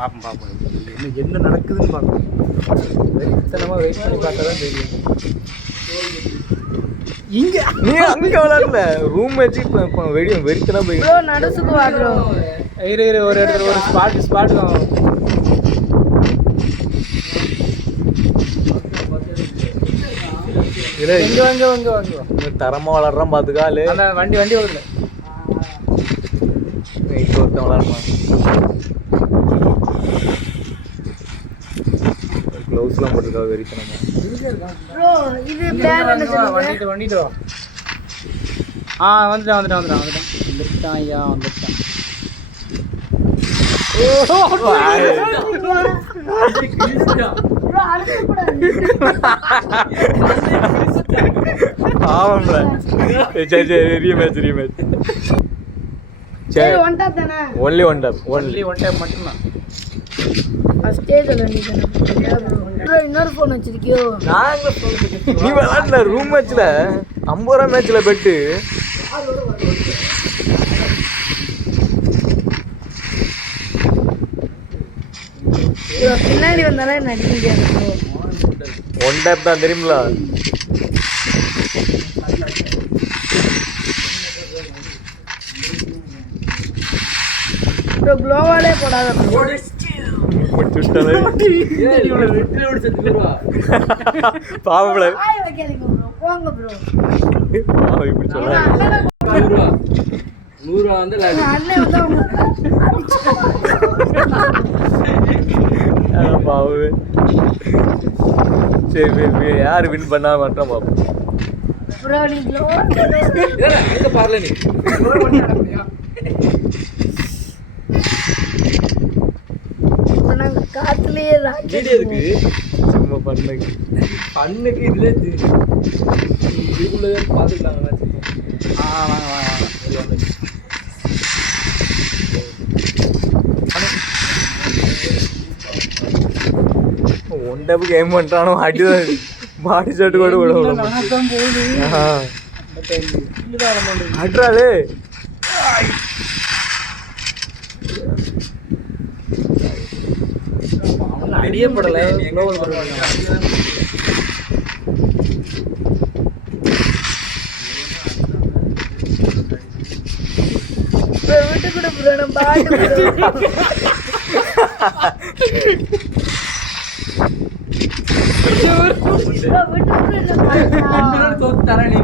பார்ப்போம் பார்ப்போம் என்ன நடக்குதுன்னு பார்ப்போம். வெறித்தனமாக வெயிட் பண்ணி பார்த்தா தான் தெரியும். இங்கே நீ அங்கே விளாட்ல ரூம் வச்சு இப்போ வெறித்தனா போய் நடுசுக்கு வாங்குறோம். இரு ஒரு இடத்துல ஒரு ஸ்பாட் இல்லை வாங்க தரமாக விளாட்றான் பார்த்துக்காலு. அந்த வண்டி வருது. இப்போ ஒருத்தன் விளாட்றான். க்ளவுஸ்லாம் போட்டுருக்கா வெறித்தனமா. வண்டிட்டு வந்துட்டான் ஐயா வந்துட்டான். ஆமாம்ல சரி ரீமேட்ச் சரி ஒன்லி ஒன் டேப் மட்டும்தான். இன்னொரு போன் வச்சிருக்கியோ? நீ விளாட்ல ரூம் மேட்ச்ல 50 ரூபா மேட்ச்ல பெட்டு பின்னாடி வந்தாலே நடிக்க ஒன் டேப் தான் தெரியுங்களா? க்ளோவாலே போடாத பாவம்ல போங்க ப்ரோ. இப்படி சொல்றாங்க. 100 ரூபா வந்து பாவு. சரி யார் வின் பண்ணா மட்டும் பார்ப்போம். ப்ரோ நீ க்ளோவா எங்க பாரல நீ காத்துலயே ராக்கெட் இருக்கு. சும்மா பண்ணுக்கு இதுல இதுக்குள்ளே பார்த்துக்கலாம். வாங்க ஒன் டேப்புக்கு ஏம் பண்ணுறானோ அடிதான் பாடி ஷர்ட் கூட விட அட்ராலே அடியே படல. விட்டு கூட ப்ரோ நான் பாட்டு விட்டு தோத்து தரேன் நீ.